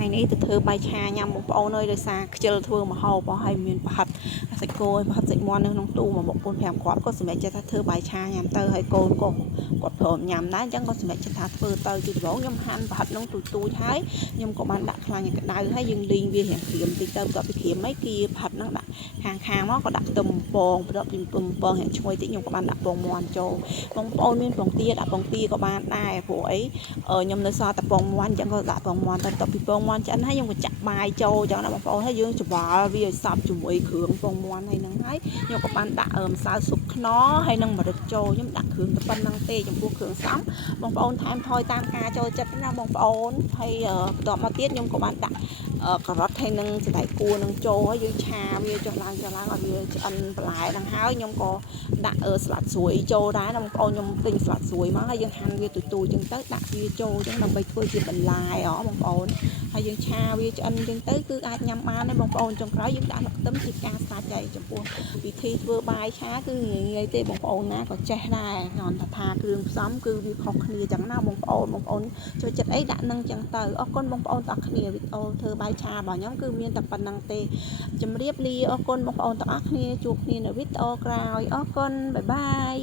ថ្ងៃនេះទៅធ្វើបាយឆាញ៉ាំបងប្អូនអើយដោយសារខ្ជិលធ្វើម្ហូបហើយមានប្រហិតសាច់គោប្រហិតសាច់មាន់នៅក្នុងទូមកមុខ4 5គាត់ក៏សម្រេចចិត្តថាធ្វើបាយឆាញ៉ាំទៅហើយកូនក៏គាត់ព្រមញ៉ាំដែរអញ្ចឹងក៏សម្រេចចិត្តថាធ្វើទៅជាដំបូងខ្ញុំហាន់ប្រហិតនោះទូចហើយខ្ញុំក៏បានដាក់ខ្លាញ់ក្តៅហើយយើងលីងវារៀងក្រៀមតិចទៅបន្ទាប់ពីក្រៀមហើយគៀប្រហិតហ្នឹងដាក់ខាងមកក៏ដាក់ខ្ទឹមពងបន្ទាប់ពីខ្ទឹមពងរៀងឈ្ងុយតិចខ្ញុំក៏បានដាក់ពងមាន់ចូលបងប្អូនមានពងទាដាក់ពងទាក៏បានដែរព្រោះអីខ្ញុំនៅសល់តែពងមាន់អញ្ចឹងក៏ដាក់ពងមាន់ទៅបន្ទាប់ពីពងមាន់ឆ្អិនហើយខ្ញុំក៏ចាក់បាយចូលអញ្ចឹងណាបងប្អូនហើយយើងច្របល់វាឲ្យសព្វជាមួយគ្រឿងពងមាន់ហើយហ្នឹងហើយខ្ញុំក៏បានដាក់ម្សៅស៊ុបខ្នុរហើយនឹងម្រេចចូលខ្ញុំដាក់គ្រឿងតែប៉ុណ្្នឹងទេចំពោះគ្រឿងផ្សំបងប្អូនថែមថយតាមការចូលចិត្តណាបងប្អូនហើយបន្ទាប់មកទៀតខ្ញុំក៏បានដាក់ការ៉ុតហើយនឹងសណ្តែកគួរនឹងចូលហើយយើងឆាវាចុះឡើងឲ្យវាឆ្អិនបន្លែហ្នឹងហើយខ្ញុំក៏ដាក់ស្លាត់ស្រួយចូលដែរណាបងប្អូនខ្ញុំទិញស្លាត់ស្រួយមកហើយយើងហាន់វាទូចៗអញ្ចឹងទៅដាក់វាចូលអញ្ចឹងដើម្បីធ្វើជាបន្លែបងប្អូនហើយយើងឆាវាឆ្អិនអញ្ចឹងទៅគឺអាចញ៉ាំបានដែរបងប្អូនចុងក្រោយយើងដាក់ខ្ទឹមជាការស្រេចហើយចំពោះវិធីធ្វើបាយឆាគឺងាយទេបងប្អូនណាក៏ចេះដែរគ្រាន់តែថាគ្រឿងផ្សំគឺវាខុសគ្នាចឹងណាបងប្អូនចូលចិត្តអីដាក់នឹងចឹងទៅអរគុណបងប្អូនទាំងអស់គ្នាវីដេអូធ្វើបាយឆារបស់ខ្ញុំគឺមានតែប៉ុណ្្នឹងទេជម្រាបលាអរគុណបងប្អូនទាំងអស់គ្នាជួបគ្នានៅវីដេអូក្រោយអរគុណបាយបាយ